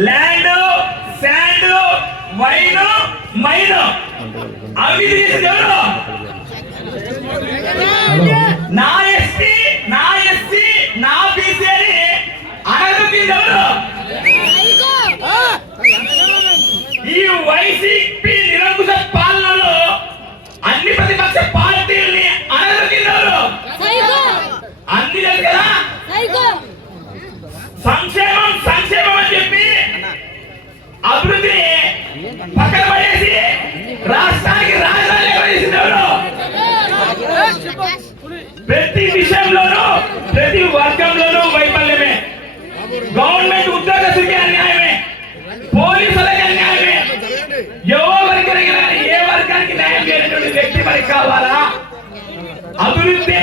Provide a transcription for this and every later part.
Land sand wine mine అవి తీసింది నా ఎస్టీ నా ఎస్సీ నా బీసీ అని అనగలిగింది ఈ వైసీపీ నిరంకుశ పాలనలో అన్ని ప్రతిపక్ష పార్టీల్ని అనగలిగింది ఎవరు అన్ని తెలుసు కదా సంక్షేమం సంక్షేమం అని చెప్పి అభివృద్ధిని పక్కన పడేసి రాష్ట్రానికి రాజధాని ఎవరేసింది ఎవరు ప్రతి విషయంలోనూ ప్రతి వర్గంలోనూ వైఫల్యమే. గవర్నమెంట్ ఉద్యోగస్తులకి అన్యాయమే. పోలీసులకి అన్యాయమే. ఎవరికి ఏ వర్గానికి న్యాయం చేయనటువంటి వ్యక్తి మనకి కావాలా? అభివృద్ధి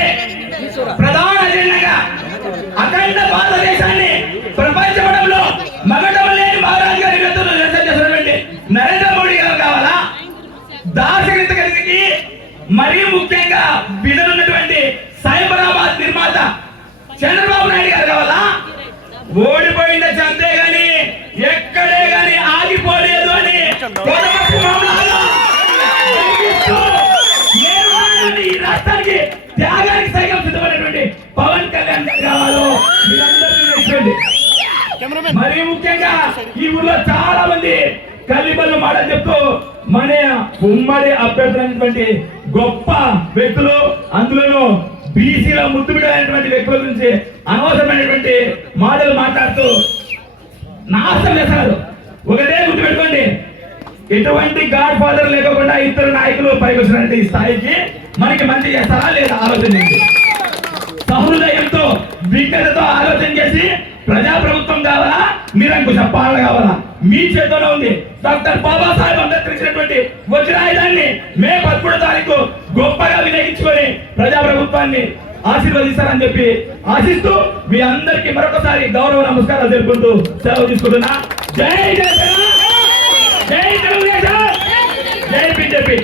ప్రధాన అజెండాగా అఖండ భారతదేశాన్ని ప్రపంచపటంలో మగటం మరీ ముఖ్యంగా విధులున్నటువంటి సైబరాబాద్ నిర్మాత చంద్రబాబు నాయుడు గారు కావాలా? ఓడిపోయింది అంతే గాని ఎక్కడే గాని ఆగిపోలేదు అని ఈ రాష్ట్రానికి త్యాగానికి సైతం సిద్ధమైనటువంటి పవన్ కళ్యాణ్ గారు కావాలో? మరీ ముఖ్యంగా ఈ ఊర్లో చాలా మంది కల్లిబల్లు మాటలు చెప్తూ మన ఉమ్మడి అభ్యర్థులైనటువంటి గొప్ప వ్యక్తులు అందులోనూ బీసీలో ముద్దుబిడైనటువంటి వ్యక్తుల గురించి అనవసరమైనటువంటి మాటలు మాట్లాడుతూ నాశనం చేశారు ఒకటే గుర్తు పెట్టుకోండి ఎటువంటి గాడ్ ఫాదర్ లేకుండా ఇద్దరు నాయకులు పైకి వచ్చినటువంటి ఈ స్థాయికి మనకి మంచి చేస్తారా లేదా ఆలోచన చేయండి. సహృదయంతో విజ్ఞతతో ఆలోచన చేసి ప్రజా ప్రభుత్వం కావాలా నిరంకుశ పాలన కావాలా? మీ చేతిలో ఉంది. డాక్టర్ బాబాసాహెబ్ అంబేద్కర్ ఇచ్చినటువంటి వజ్రాయుధాన్ని మే పదమూడో తారీఖు గొప్పగా వినియోగించుకొని ప్రజా ప్రభుత్వాన్ని ఆశీర్వదిస్తారని చెప్పి ఆశిస్తూ మీ అందరికీ మరొకసారి గౌరవ నమస్కారాలు తెలుపుకుంటూ సెలవు తీసుకుంటున్నా. జై జై జై తెలుగుదేశం! జై బీజేపీ!